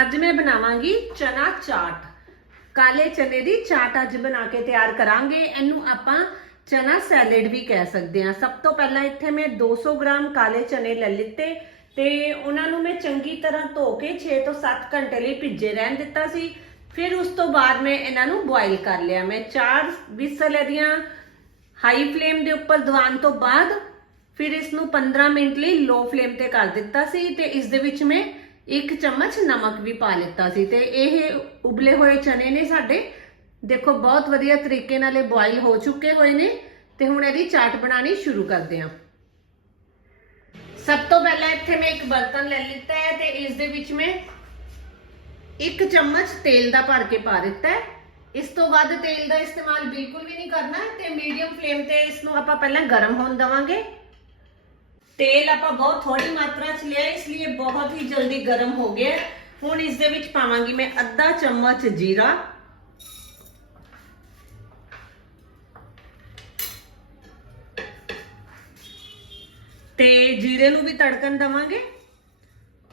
ਅੱਜ ਮੈਂ ਬਣਾਵਾਂਗੀ ਚਨਾ ਚਾਟ। ਕਾਲੇ ਚਨੇ ਦੀ ਚਾਟ ਅੱਜ ਬਣਾ ਕੇ ਤਿਆਰ ਕਰਾਂਗੇ। ਇਹਨੂੰ ਆਪਾਂ ਚਨਾ ਸੈਲਡ ਵੀ ਕਹਿ ਸਕਦੇ ਹਾਂ। ਸਭ ਤੋਂ ਪਹਿਲਾਂ ਇੱਥੇ ਮੈਂ 200 ਗ੍ਰਾਮ ਕਾਲੇ ਚਨੇ ਲੈ ਲਿੱਤੇ ਤੇ ਉਹਨਾਂ ਨੂੰ ਮੈਂ ਚੰਗੀ ਤਰ੍ਹਾਂ ਧੋ ਕੇ 6 ਤੋਂ 7 ਘੰਟੇ ਲਈ ਭਿੱਜੇ ਰਹਿਣ ਦਿੱਤਾ ਸੀ। ਫਿਰ ਉਸ ਤੋਂ ਬਾਅਦ ਮੈਂ ਇਹਨਾਂ ਨੂੰ ਬੋਇਲ ਕਰ ਲਿਆ। ਮੈਂ ਚਾਰ ਵਿਸਲ ਇਹਦੀਆਂ ਹਾਈ ਫਲੇਮ ਦੇ ਉੱਪਰ ਦਵਾਨ ਤੋਂ ਬਾਅਦ ਫਿਰ ਇਸ ਨੂੰ 15 ਮਿੰਟ ਲਈ ਲੋ ਫਲੇਮ ਤੇ ਕਰ ਦਿੱਤਾ ਸੀ ਤੇ ਇਸ ਦੇ ਵਿੱਚ ਮੈਂ ਇੱਕ ਚਮਚ ਨਮਕ ਵੀ ਪਾ ਲਿੱਤਾ ਸੀ ਤੇ ਇਹ ਉਬਲੇ ਹੋਏ ਚਨੇ ਨੇ ਸਾਡੇ। ਦੇਖੋ, ਬਹੁਤ ਵਧੀਆ ਤਰੀਕੇ ਨਾਲ ਇਹ ਬੋਇਲ ਹੋ ਚੁੱਕੇ ਹੋਏ ਨੇ ਤੇ ਹੁਣ ਇਹਦੀ ਚਾਟ ਬਣਾਣੀ ਸ਼ੁਰੂ ਕਰਦੇ ਹਾਂ। ਸਭ ਤੋਂ ਪਹਿਲਾਂ ਇੱਥੇ ਮੈਂ ਇੱਕ ਬਰਤਨ ਲੈ ਲਿੱਤਾ ਹੈ ਤੇ ਇਸ ਦੇ ਵਿੱਚ ਮੈਂ ਇੱਕ ਚਮਚ ਤੇਲ ਦਾ ਭਰ ਕੇ ਪਾ ਦਿੱਤਾ ਹੈ। ਇਸ ਤੋਂ ਵੱਧ ਤੇਲ ਦਾ ਇਸਤੇਮਾਲ ਬਿਲਕੁਲ ਵੀ ਨਹੀਂ ਕਰਨਾ ਤੇ ਮੀਡੀਅਮ ਫਲੇਮ ਤੇ ਇਸ ਨੂੰ ਆਪਾਂ ਪਹਿਲਾਂ ਗਰਮ ਹੋਣ ਦਵਾਂਗੇ। ਤੇਲ ਆਪਾਂ ਬਹੁਤ ਥੋੜੀ ਮਾਤਰਾ ਚ ਲਿਆ, ਇਸ ਲਈ ਬਹੁਤ ਹੀ ਜਲਦੀ ਗਰਮ ਹੋ ਗਿਆ ਹੁਣ ਇਸ ਦੇ ਵਿੱਚ ਪਾਵਾਂਗੀ ਮੈਂ ਅੱਧਾ ਚਮਚ ਜੀਰਾ। ਤੇ ਜੀਰੇ ਨੂੰ ਵੀ ਤੜਕਣ ਦਵਾਂਗੇ।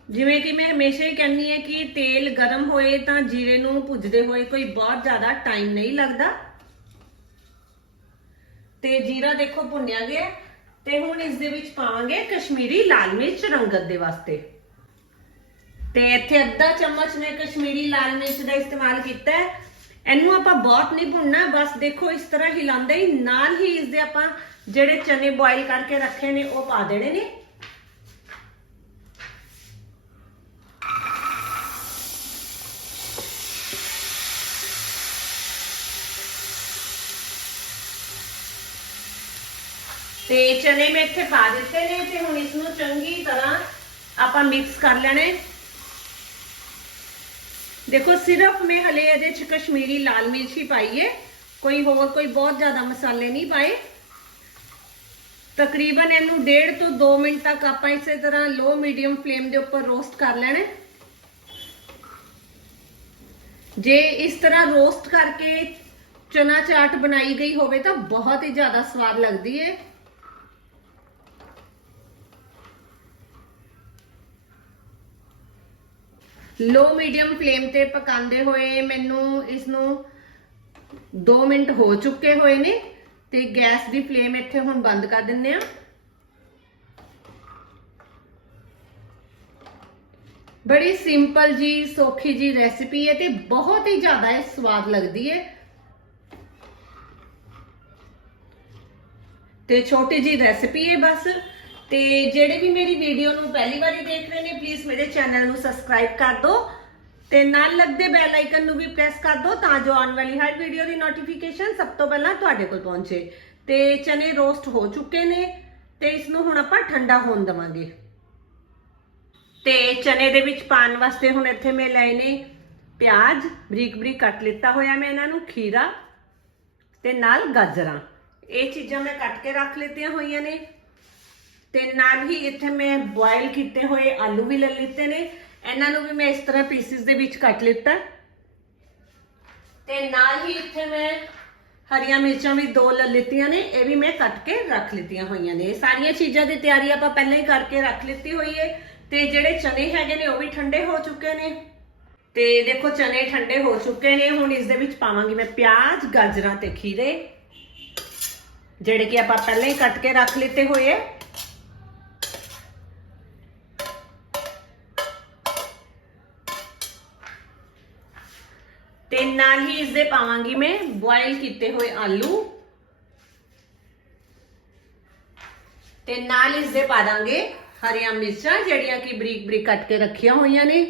ਜਿਵੇਂ ਕਿ ਮੈਂ ਹਮੇਸ਼ਾ ਹੀ ਕਹਿੰਦੀ ਹਾਂ ਕਿ ਤੇਲ ਗਰਮ ਹੋਏ ਤਾਂ ਜੀਰੇ ਨੂੰ ਭੁੱਜਦੇ ਹੋਏ ਕੋਈ ਬਹੁਤ ਜ਼ਿਆਦਾ ਟਾਈਮ ਨਹੀਂ ਲੱਗਦਾ। ਤੇ ਜੀਰਾ ਦੇਖੋ ਭੁੰਨਿਆ ਗਿਆ ਤੇ ਹੁਣ ਇਸ ਦੇ ਵਿੱਚ ਪਾਵਾਂਗੇ ਕਸ਼ਮੀਰੀ ਲਾਲ ਮਿਰਚ ਰੰਗਤ ਦੇ ਵਾਸਤੇ। ਤੇ ਇੱਥੇ ਅੱਧਾ ਚਮਚ ਮੈਂ ਕਸ਼ਮੀਰੀ ਲਾਲ ਮਿਰਚ ਦਾ ਇਸਤੇਮਾਲ ਕੀਤਾ ਹੈ। ਇਹਨੂੰ ਆਪਾਂ ਬਹੁਤ ਨਹੀਂ ਭੁੰਨਣਾ, ਬਸ ਦੇਖੋ ਇਸ ਤਰ੍ਹਾਂ ਹਿਲਾਉਂਦੇ ਹੀ, ਨਾਲ ਹੀ ਇਸ ਦੇ ਆਪਾਂ ਜਿਹੜੇ ਚਨੇ ਬੋਇਲ ਕਰਕੇ ਰੱਖੇ ਨੇ, ਉਹ ਪਾ ਦੇਣੇ ਨੇ। ਤੇ ਚਨੇ ਮੈਂ ਇੱਥੇ ਪਾ ਦਿੱਤੇ ਨੇ ਤੇ ਹੁਣ ਇਸ ਨੂੰ ਚੰਗੀ ਤਰ੍ਹਾਂ ਆਪਾਂ ਮਿਕਸ ਕਰ ਲੈਣੇ। ਦੇਖੋ, ਸਿਰਫ ਮੈਂ ਹਲੇ ਇਹਦੇ ਚ ਕਸ਼ਮੀਰੀ ਲਾਲ ਮਿਰਚ ਹੀ ਪਾਈ ਹੈ ਕੋਈ ਹੋਰ ਕੋਈ ਬਹੁਤ ਜ਼ਿਆਦਾ ਮਸਾਲੇ ਨਹੀਂ ਪਾਏ। ਤਕਰੀਬਨ ਇਹਨੂੰ 1.5 ਤੋਂ 2 ਮਿੰਟ ਤੱਕ ਆਪਾਂ ਇਸੇ ਤਰ੍ਹਾਂ ਲੋ ਮੀਡੀਅਮ ਫਲੇਮ ਦੇ ਉੱਪਰ ਰੋਸਟ ਕਰ ਲੈਣਾ। ਜੇ ਇਸ ਤਰ੍ਹਾਂ ਰੋਸਟ ਕਰਕੇ ਚਨਾ ਚਾਟ ਬਣਾਈ ਗਈ ਹੋਵੇ ਤਾਂ ਬਹੁਤ ਹੀ ਜ਼ਿਆਦਾ ਸਵਾਦ ਲੱਗਦੀ ਹੈ ਲੋ ਮੀਡੀਅਮ ਫਲੇਮ ਤੇ ਪਕਾਉਂਦੇ ਹੋਏ ਮੈਨੂੰ ਇਸ ਨੂੰ 2 ਮਿੰਟ ਹੋ ਚੁੱਕੇ ਹੋਏ ਨੇ ਤੇ ਗੈਸ ਦੀ ਫਲੇਮ ਇੱਥੇ ਹੁਣ ਬੰਦ ਕਰ ਦਿੰਨੇ ਆ ਬੜੀ ਸਿੰਪਲ ਜੀ, ਸੌਖੀ ਜੀ ਰੈਸਿਪੀ ਹੈ ਤੇ ਬਹੁਤ ਹੀ ਜ਼ਿਆਦਾ ਇਹ ਸਵਾਦ ਲੱਗਦੀ ਹੈ। ਤੇ ਛੋਟੀ ਜੀ ਰੈਸਿਪੀ ਹੈ ਬਸ। ਤੇ ਜਿਹੜੇ ਵੀ ਮੇਰੀ ਵੀਡੀਓ ਨੂੰ ਪਹਿਲੀ ਵਾਰੀ ਦੇਖ ਰਹੇ ਨੇ ਪਲੀਜ਼ ਮੇਰੇ ਚੈਨਲ ਨੂੰ ਸਬਸਕ੍ਰਾਈਬ ਕਰ ਦਿਓ ਤੇ ਨਾਲ ਲੱਗਦੇ ਬੈਲ ਆਈਕਨ ਨੂੰ ਵੀ ਪ੍ਰੈਸ ਕਰ ਦਿਓ ਤਾਂ ਜੋ ਆਉਣ ਵਾਲੀ ਹਰ ਵੀਡੀਓ ਦੀ ਨੋਟੀਫਿਕੇਸ਼ਨ ਸਭ ਤੋਂ ਪਹਿਲਾਂ ਤੁਹਾਡੇ ਕੋਲ ਪਹੁੰਚੇ। ਤੇ ਚਨੇ ਰੋਸਟ ਹੋ ਚੁੱਕੇ ਨੇ ਤੇ ਇਸ ਨੂੰ ਹੁਣ ਆਪਾਂ ਠੰਡਾ ਹੋਣ ਦਵਾਂਗੇ। ਤੇ ਚਨੇ ਦੇ ਵਿੱਚ ਪਾਣ ਵਾਸਤੇ ਹੁਣ ਇੱਥੇ ਮੈਂ ਲਏ ਨੇ ਪਿਆਜ਼, ਬਰੀਕ ਬਰੀਕ ਕੱਟ ਲਿੱਤਾ ਹੋਇਆ ਮੈਂ ਇਹਨਾਂ ਨੂੰ, ਖੀਰਾ ਤੇ ਨਾਲ ਗਾਜਰਾਂ। ਇਹ ਚੀਜ਼ਾਂ ਮੈਂ ਕੱਟ ਕੇ ਰੱਖ ਲਿੱਤੀਆਂ ਹੋਈਆਂ ਨੇ। ਤੇ ਨਾਲ ਹੀ ਇੱਥੇ ਮੈਂ ਬੋਇਲ ਕੀਤੇ ਹੋਏ ਆਲੂ ਵੀ ਲੈ ਲਿੱਤੇ ਨੇ। ਇਹਨਾਂ ਨੂੰ ਵੀ ਮੈਂ ਇਸ ਤਰ੍ਹਾਂ ਪੀਸਿਸ ਦੇ ਵਿੱਚ ਕੱਟ ਲਿੱਤਾ। ਤੇ ਨਾਲ ਹੀ ਇੱਥੇ ਮੈਂ ਹਰੀਆਂ ਮਿਰਚਾਂ ਵੀ ਦੋ ਲੈ ਲਿੱਤੀਆਂ ਨੇ, ਇਹ ਵੀ ਮੈਂ ਕੱਟ ਕੇ ਰੱਖ ਲਿੱਤੀਆਂ ਹੋਈਆਂ ਨੇ। ਇਹ ਸਾਰੀਆਂ ਚੀਜ਼ਾਂ ਦੀ ਤਿਆਰੀ ਆਪਾਂ ਪਹਿਲਾਂ ਹੀ ਕਰਕੇ ਰੱਖ ਲਿੱਤੀ ਹੋਈ ਹੈ ਤੇ ਜਿਹੜੇ ਚਨੇ ਹੈਗੇ ਨੇ, ਉਹ ਵੀ ਠੰਡੇ ਹੋ ਚੁੱਕੇ ਨੇ। ਤੇ ਦੇਖੋ, ਚਨੇ ਠੰਡੇ ਹੋ ਚੁੱਕੇ ਨੇ। ਹੁਣ ਇਸ ਦੇ ਵਿੱਚ ਪਾਵਾਂਗੀ ਮੈਂ ਪਿਆਜ਼, ਗਾਜਰਾਂ ਤੇ ਖੀਰੇ, ਜਿਹੜੇ ਕਿ ਆਪਾਂ ਪਹਿਲਾਂ ਹੀ ਕੱਟ ਕੇ ਰੱਖ ਲਿੱਤੇ ਹੋਏ ਹੈ ਨਾਲ ਹੀ ਇਸ ਦੇ ਪਾਵਾਂਗੀ ਮੈਂ ਬੋਇਲ ਕੀਤੇ ਹੋਏ ਆਲੂ। ਤੇ ਨਾਲ ਇਸ ਦੇ ਪਾ ਦਾਂਗੇ ਹਰੀਆਂ ਮਿਰਚਾਂ, ਜਿਹੜੀਆਂ ਕਿ ਬਰੀਕ ਬਰੀਕ ਕੱਟ ਕੇ ਰੱਖੀਆਂ ਹੋਈਆਂ ਨੇ।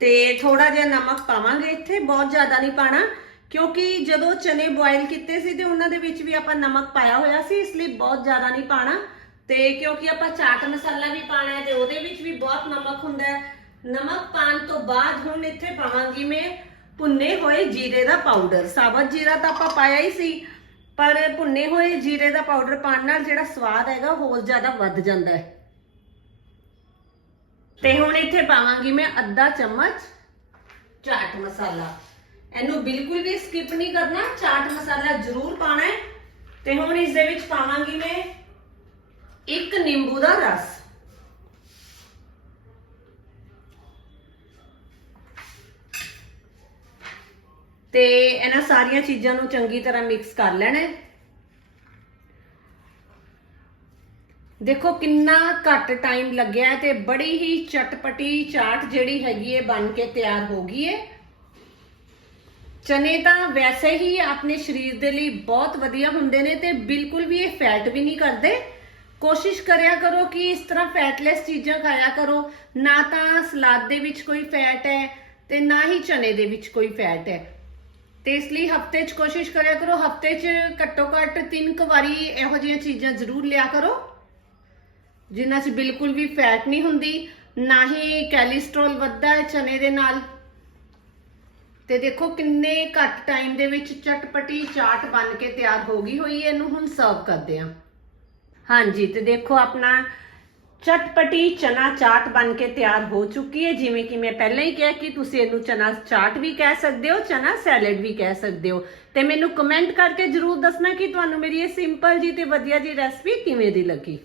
ਤੇ ਥੋੜਾ ਜਿਹਾ ਨਮਕ ਪਾਵਾਂਗੇ ਇੱਥੇ, ਬਹੁਤ ਜ਼ਿਆਦਾ ਨਹੀਂ ਪਾਣਾ, ਕਿਉਂਕਿ ਜਦੋਂ ਚਨੇ ਬੋਇਲ ਕੀਤੇ ਸੀ ਤੇ ਉਹਨਾਂ ਦੇ ਵਿੱਚ ਵੀ ਆਪਾਂ ਨਮਕ ਪਾਇਆ ਹੋਇਆ ਸੀ, ਇਸ ਲਈ ਬਹੁਤ ਜ਼ਿਆਦਾ ਨਹੀਂ ਪਾਣਾ। ਤੇ ਕਿਉਂਕਿ ਆਪਾਂ ਚਾਟ ਮਸਾਲਾ ਵੀ ਪਾਣਾ ਹੈ ਤੇ ਉਹਦੇ ਵਿੱਚ ਵੀ ਬਹੁਤ ਨਮਕ ਹੁੰਦਾ ਹੈ ਨਮਕ ਪਾਣ ਤੋਂ ਬਾਅਦ ਹੁਣ ਇੱਥੇ ਪਾਵਾਂਗੀ ਮੈਂ ਭੁੰਨੇ ਹੋਏ ਜੀਰੇ ਦਾ ਪਾਊਡਰ ਸਾਬਤ ਜੀਰਾ ਤਾਂ ਆਪਾਂ ਪਾਇਆ ਹੀ ਸੀ, ਪਰ ਭੁੰਨੇ ਹੋਏ ਜੀਰੇ ਦਾ ਪਾਊਡਰ ਪਾਣ ਨਾਲ ਜਿਹੜਾ ਸਵਾਦ ਹੈਗਾ ਹੋਰ ਜ਼ਿਆਦਾ ਵੱਧ ਜਾਂਦਾ ਹੈ। ਤੇ ਹੁਣ ਇੱਥੇ ਪਾਵਾਂਗੀ ਮੈਂ ਅੱਧਾ ਚਮਚ ਚਾਟ ਮਸਾਲਾ। ਇਹਨੂੰ ਬਿਲਕੁਲ ਵੀ ਸਕਿਪ ਨਹੀਂ ਕਰਨਾ, ਚਾਟ ਮਸਾਲਾ ਜ਼ਰੂਰ ਪਾਣਾ ਹੈ। ਤੇ ਹੁਣ ਇਸ ਦੇ ਵਿੱਚ ਪਾਵਾਂਗੀ ਮੈਂ ਇੱਕ ਨਿੰਬੂ ਦਾ ਰਸ। ਤੇ ਇਹਨਾਂ ਸਾਰੀਆਂ ਚੀਜ਼ਾਂ ਨੂੰ ਚੰਗੀ ਤਰ੍ਹਾਂ ਮਿਕਸ ਕਰ ਲੈਣਾ ਦੇਖੋ ਕਿੰਨਾ ਘੱਟ ਟਾਈਮ ਲੱਗਿਆ ਹੈ ਤੇ ਬੜੀ ਹੀ ਚਟਪਟੀ ਚਾਟ ਜਿਹੜੀ ਹੈਗੀ ਹੈ ਬਣ ਕੇ ਤਿਆਰ ਹੋ ਗਈ ਹੈ। ਚਨੇ ਤਾਂ ਵੈਸੇ ਹੀ ਆਪਣੇ ਸਰੀਰ ਦੇ ਲਈ ਬਹੁਤ ਵਧੀਆ ਹੁੰਦੇ ਨੇ ਤੇ ਬਿਲਕੁਲ ਵੀ ਇਹ ਫੈਟ ਵੀ ਨਹੀਂ ਕਰਦੇ। ਕੋਸ਼ਿਸ਼ ਕਰਿਆ ਕਰੋ ਕਿ ਇਸ ਤਰ੍ਹਾਂ ਫੈਟਲੈਸ ਚੀਜ਼ਾਂ ਖਾਇਆ ਕਰੋ। ਨਾ ਤਾਂ ਸਲਾਦ ਦੇ ਵਿੱਚ ਕੋਈ ਫੈਟ ਹੈ ਤੇ ਨਾ ਹੀ ਚਨੇ ਦੇ ਵਿੱਚ ਕੋਈ ਫੈਟ ਹੈ। ਤੇ ਇਸ ਲਈ ਹਫ਼ਤੇ 'ਚ ਕੋਸ਼ਿਸ਼ ਕਰਿਆ ਕਰੋ, ਹਫ਼ਤੇ 'ਚ ਘੱਟੋ ਘੱਟ ਤਿੰਨ ਕੁ ਵਾਰੀ ਇਹੋ ਜਿਹੀਆਂ ਚੀਜ਼ਾਂ ਜ਼ਰੂਰ ਲਿਆ ਕਰੋ, ਜਿਨ੍ਹਾਂ 'ਚ ਬਿਲਕੁਲ ਵੀ ਫੈਟ ਨਹੀਂ ਹੁੰਦੀ, ਨਾ ਹੀ ਕੈਲੇਸਟ੍ਰੋਲ ਵੱਧਦਾ ਹੈ ਚਨੇ ਦੇ ਨਾਲ। ਤੇ ਦੇਖੋ ਕਿੰਨੇ ਘੱਟ ਟਾਈਮ ਦੇ ਵਿੱਚ ਚਟਪਟੀ ਚਾਟ ਬਣ ਕੇ ਤਿਆਰ ਹੋ ਗਈ ਹੋਈ ਹੈ, ਇਹਨੂੰ ਹੁਣ ਸਰਵ ਕਰਦੇ ਹਾਂ। ਹਾਂਜੀ, ਤੇ ਦੇਖੋ ਆਪਣਾ ਚਟਪਟੀ ਚਨਾ ਚਾਟ ਬਣ ਕੇ ਤਿਆਰ ਹੋ ਚੁੱਕੀ ਹੈ। ਜਿਵੇਂ ਕਿ ਮੈਂ ਪਹਿਲਾਂ ਹੀ ਕਿਹਾ ਕਿ ਤੁਸੀਂ ਇਹਨੂੰ ਚਨਾ ਚਾਟ ਵੀ ਕਹਿ ਸਕਦੇ ਹੋ, ਚਨਾ ਸੈਲਡ ਵੀ ਕਹਿ ਸਕਦੇ ਹੋ। ਤੇ ਮੈਨੂੰ ਕਮੈਂਟ ਕਰਕੇ ਜਰੂਰ ਦੱਸਣਾ ਕਿ ਤੁਹਾਨੂੰ ਮੇਰੀ ਇਹ ਸਿੰਪਲ ਜੀ ਤੇ ਵਧੀਆ ਜੀ ਰੈਸਪੀ ਕਿਵੇਂ ਦੀ ਲੱਗੀ।